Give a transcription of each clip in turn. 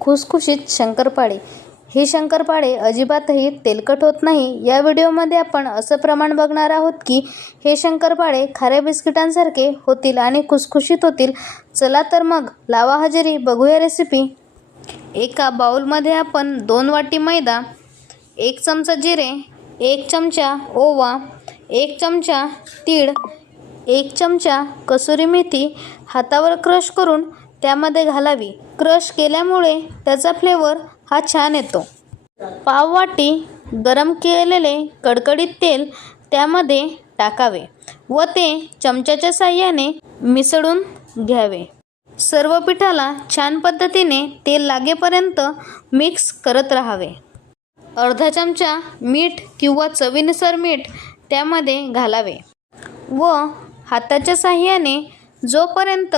खुसखुशीत शंकरपाळे. हे शंकरपाळे अजिबातही तेलकट होत नाही. या व्हिडिओमध्ये आपण असं प्रमाण बघणार आहोत की हे शंकरपाळे खाऱ्या बिस्किटांसारखे होतील आणि खुसखुशीत होतील. चला तर मग लावा हजेरी, बघूया रेसिपी. एका बाउलमध्ये आपण 2 वाटी मैदा, 1 चमचा जिरे, 1 चमचा ओवा, 1 चमचा तीळ, 1 चमचा कसुरी मेथी हातावर क्रश करून त्यामध्ये घालावी. क्रश केल्यामुळे त्याचा फ्लेवर हा छान येतो. पाव वाटी गरम केलेले कडकडीत तेल त्यामध्ये टाकावे व ते चमच्याच्या साहाय्याने मिसळून घ्यावे. सर्व पिठाला छान पद्धतीने तेल लागेपर्यंत मिक्स करत राहावे. अर्धा चमचा मीठ किंवा चवीनुसार मीठ त्यामध्ये घालावे व हाताच्या साहाय्याने जोपर्यंत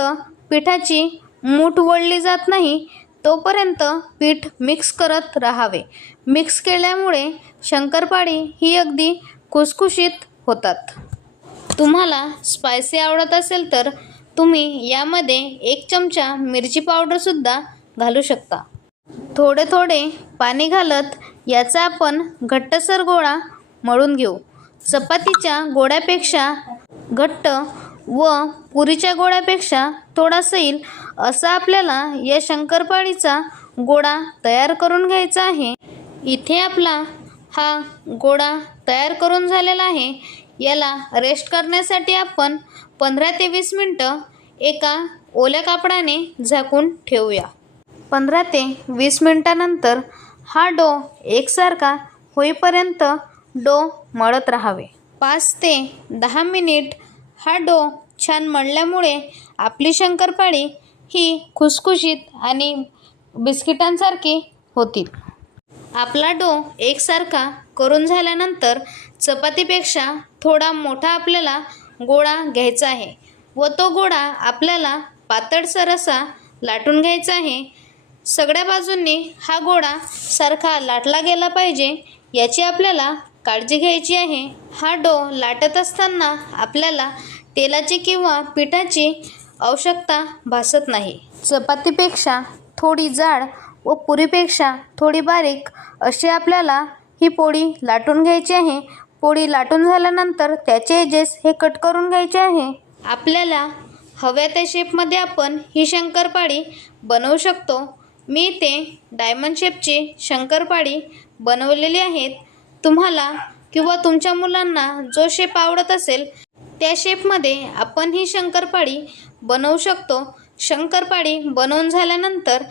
पिठाची मूठ वळली जात नाही तोपर्यंत पीठ मिक्स करत राहावे. मिक्स केल्यामुळे शंकरपाळी ही अगदी खुसखुशीत होतात. तुम्हाला स्पायसी आवडत असेल तर तुम्ही यामध्ये 1 चमचा मिरची पावडरसुद्धा घालू शकता. थोडे थोडे पाणी घालत याचा आपण घट्टसर गोळा मळून घेऊ. चपातीच्या गोळ्यापेक्षा घट्ट व पुरीच्या गोळ्यापेक्षा थोडा सैल असा आपल्याला या शंकरपाळीचा गोळा तयार करून घ्यायचा आहे. इथे आपला हा गोळा तयार करून झालेला आहे. याला रेस्ट करण्यासाठी आपण 15 ते 20 मिनटं एका ओल्या कापडाने झाकून ठेवूया. 15 ते 20 मिनटानंतर हा डो एकसारखा होईपर्यंत डो मळत राहावे. 5 ते 10 मिनिट हा डो छान मळल्यामुळे आपली शंकरपाळी ही खुसखुशीत आणि बिस्किटांसारखी होतील. आपला डो एकसारखा करून झाल्यानंतर चपातीपेक्षा थोडा मोठा आपल्याला गोळा घ्यायचा आहे व तो गोळा आपल्याला पातळसर असा लाटून घ्यायचा आहे. सगळ्या बाजूंनी हा गोळा सारखा लाटला गेला पाहिजे याची आपल्याला काळजी घ्यायची आहे. हा डो लाटत असताना आपल्याला तेलाची किंवा पिठाची आवश्यकता भासत नाही. चपातीपेक्षा थोडी जाड व पुरीपेक्षा थोडी बारीक अशी आपल्याला ही पोळी लाटून घ्यायची आहे. पोळी लाटून झाल्यानंतर त्याचे एजेस हे कट करून घ्यायचे आहे. आपल्याला हव्या त्या शेपमध्ये आपण ही शंकरपाळी बनवू शकतो. मी इथे डायमंड शेपची शंकरपाळी बनवलेली आहेत. तुम्हाला किंवा तुमच्या मुलांना जो शेप आवडत असेल त्या शेपमध्ये आपण ही शंकरपाळी बनवू शकतो. शंकरपाळी बनवून झाल्यानंतर